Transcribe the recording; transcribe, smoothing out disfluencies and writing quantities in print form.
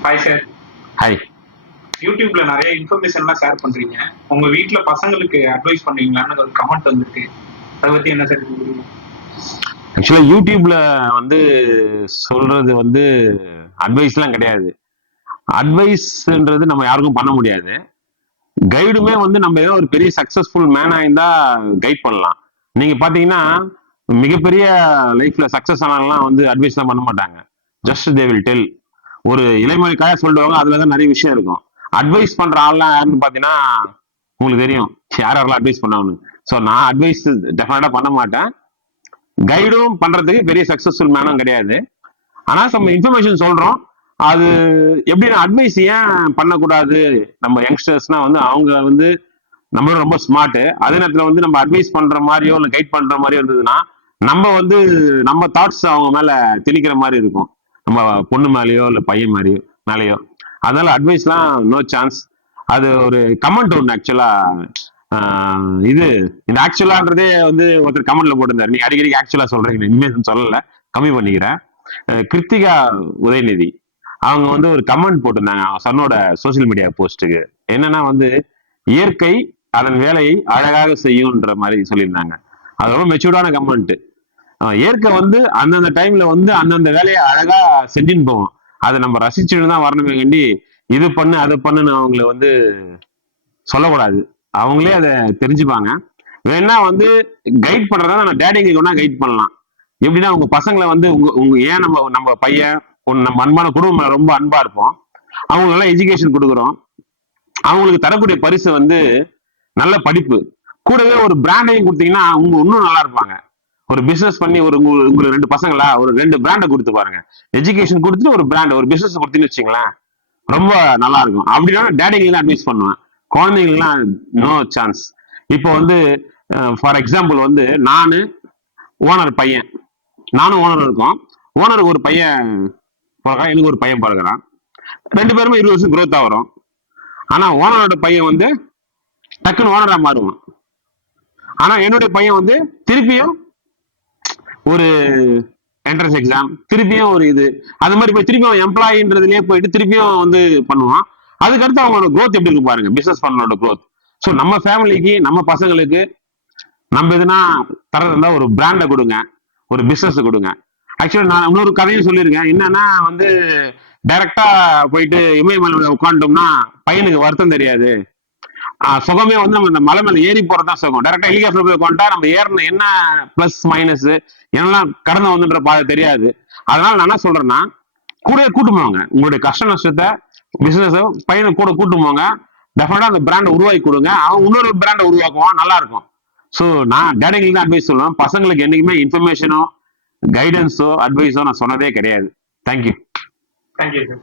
Hi sir. Hi. யூடியூப்ல நிறைய இன்ஃபர்மேஷன்லாம் share பண்றீங்க. உங்க வீட்ல பசங்களுக்கு அட்வைஸ் பண்ணுவீங்களான்னு ஒரு கமெண்ட் வந்திருக்கு. அதை பத்தி என்ன சார்? ஆக்சுவலா யூடியூப்ல வந்து சொல்றது வந்து அட்வைஸ்லாம் கிடையாது. அட்வைஸ்ன்றது நம்ம யாருக்கும் பண்ண முடியாது. கைடுமே வந்து நம்ம ஏதோ ஒரு பெரிய சக்சஸ்ஃபுல் மேனா இருந்தா கைட் பண்ணலாம். நீங்க பாத்தீங்கன்னா மிகப்பெரிய லைஃப்ல சக்சஸ் ஆனாலாம் வந்து அட்வைஸ்லாம் பண்ண மாட்டாங்க. Just they will tell. ஒரு இளைமொழிக்காக சொல்லுவாங்க, அதுலதான் நிறைய விஷயம் இருக்கும். அட்வைஸ் பண்ற ஆள்லாம் யாருன்னு பாத்தீங்கன்னா உங்களுக்கு தெரியும் யார் யாரெல்லாம் அட்வைஸ் பண்ணாங்கன்னு. ஸோ நான் அட்வைஸ் டெஃபினட்டா பண்ண மாட்டேன். கைடும் பண்றதுக்கு பெரிய சக்சஸ்ஃபுல் மேனும் கிடையாது. ஆனா நம்ம இன்ஃபர்மேஷன் சொல்றோம். அது எப்படின்னா அட்வைஸ் ஏன் பண்ணக்கூடாது? நம்ம யங்ஸ்டர்ஸ்னா வந்து அவங்க வந்து நம்மளும் ரொம்ப ஸ்மார்ட். அதே நேரத்துல வந்து நம்ம அட்வைஸ் பண்ற மாதிரியோ இல்லை கைட் பண்ற மாதிரியோ இருந்ததுன்னா நம்ம வந்து நம்ம தாட்ஸ் அவங்க மேல திணிக்கிற மாதிரி இருக்கும். நம்ம பொண்ணு மேலேயோ இல்லை பையன் மாதிரியோ மேலேயோ. அதனால அட்வைஸ்லாம் நோ சான்ஸ். அது ஒரு கமெண்ட் ஒன்று ஆக்சுவலா. இது இந்த ஆக்சுவலான்றதே வந்து ஒருத்தர் கமெண்ட்ல போட்டிருந்தாரு. நீங்க அடிக்கடி ஆக்சுவலா சொல்றீங்க, இனிமேல் சொல்லல, கம்மி பண்ணிக்கிறேன். கிருத்திகா உதயநிதி அவங்க வந்து ஒரு கமெண்ட் போட்டிருந்தாங்க அவங்க சன்னோட சோசியல் மீடியா போஸ்ட்டுக்கு. என்னன்னா வந்து இயற்கை அதன் வேலையை அழகாக செய்யும்ன்ற மாதிரி சொல்லியிருந்தாங்க. அது ரொம்ப மெச்சூர்டான கமெண்ட். இயற்கை வந்து அந்தந்த டைம்ல வந்து அந்தந்த வேலையை அழகா செஞ்சுன்னு போவோம். அதை நம்ம ரசிச்சுட்டு தான் வரணுமே கண்டி இது பண்ணு அதை பண்ணுன்னு அவங்கள வந்து சொல்லக்கூடாது. அவங்களே அதை தெரிஞ்சுப்பாங்க. வேணா வந்து கைட் பண்றதா நம்ம டேடிங்க ஒன்னா கைட் பண்ணலாம். எப்படின்னா உங்க பசங்களை வந்து உங்க உங்க ஏன் நம்ம நம்ம பையன் நம்ம அன்பான குடும்பம் ரொம்ப அன்பா இருப்போம். அவங்களுக்கு நல்லா எஜுகேஷன் கொடுக்குறோம். அவங்களுக்கு தரக்கூடிய பரிசு வந்து நல்ல படிப்பு. கூடவே ஒரு பிராண்டையும் கொடுத்தீங்கன்னா அவங்க இன்னும் நல்லா இருப்பாங்க. ஒரு பிசினஸ் பண்ணி ஒரு உங்களுக்கு 2 பசங்களா ஒரு 2 பிராண்டை கொடுத்து பாருங்க. எஜுகேஷன் கொடுத்துட்டு ஒரு பிராண்ட் ஒரு பிசினஸ் கொடுத்துன்னு வச்சுங்களேன், ரொம்ப நல்லா இருக்கும். அப்படின்னா டேடிங்களுக்கு அட்வைஸ் பண்ணுவேன். குழந்தைங்கலாம் நோ சான்ஸ். இப்போ வந்து ஃபார் எக்ஸாம்பிள் வந்து நானு ஓனர் பையன், நானும் ஓனர் இருக்கோம். ஓனருக்கு ஒரு பையன் பிறகுறான், எனக்கு ஒரு பையன் பிறகுறான். 2 பேருமே 20 வருஷம் growth ஆகிறோம். ஆனா ஓனரோட பையன் வந்து டக்குன்னு ஓனரா மாறுவான். ஆனா என்னுடைய பையன் வந்து திருப்பியும் ஒரு என்ட்ரன்ஸ் எக்ஸாம், திருப்பியும் ஒரு இது, அது மாதிரி போய் திருப்பியும் எம்ப்ளாயின்றதுலயே போயிட்டு திருப்பியும் வந்து பண்ணுவான். அதுக்கடுத்து அவங்களோட growth எப்படி இருக்கு பாருங்க, பிசினஸ் பண்ணோட growth. ஸோ நம்ம ஃபேமிலிக்கு நம்ம பசங்களுக்கு நம்ம எதுனா தரது இருந்தா ஒரு பிராண்டை கொடுங்க, ஒரு பிசினஸ் கொடுங்க. ஆக்சுவலா நான் இன்னொரு கதையும் சொல்லியிருக்கேன். என்னன்னா வந்து டைரக்டா போயிட்டு இமயமலை உட்காந்துட்டோம்னா பையனுக்கு வருத்தம் தெரியாது. சுகமே வந்து நம்ம இந்த மலை மேல ஏறி போறதுதான் சுகம். டைரக்டா ஹெலிகாப்டர் போய் உட்காந்துட்டா நம்ம ஏறின என்ன பிளஸ் மைனஸ் என்னெல்லாம் கடந்து வந்துன்ற பாதை தெரியாது. அதனால நான் என்ன சொல்றேன்னா கூட கூட்டு போவாங்க. உங்களுடைய கஷ்ட நஷ்டத்தை பிசினஸ் பையனை கூட கூட்டு போவாங்க. டெஃபினட்டா அந்த பிராண்டை உருவாக்கி கொடுங்க. அவன் இன்னொரு பிராண்டை உருவாக்குவான், நல்லா இருக்கும். ஸோ நான் டேடிங்களுக்கு தான் அட்வைஸ் சொல்லுவேன். பசங்களுக்கு என்னைக்குமே இன்ஃபர்மேஷனோ கைடன்ஸோ அட்வைஸோ நான் சொன்னதே கிடையாது. தேங்க்யூ. Thank you sir.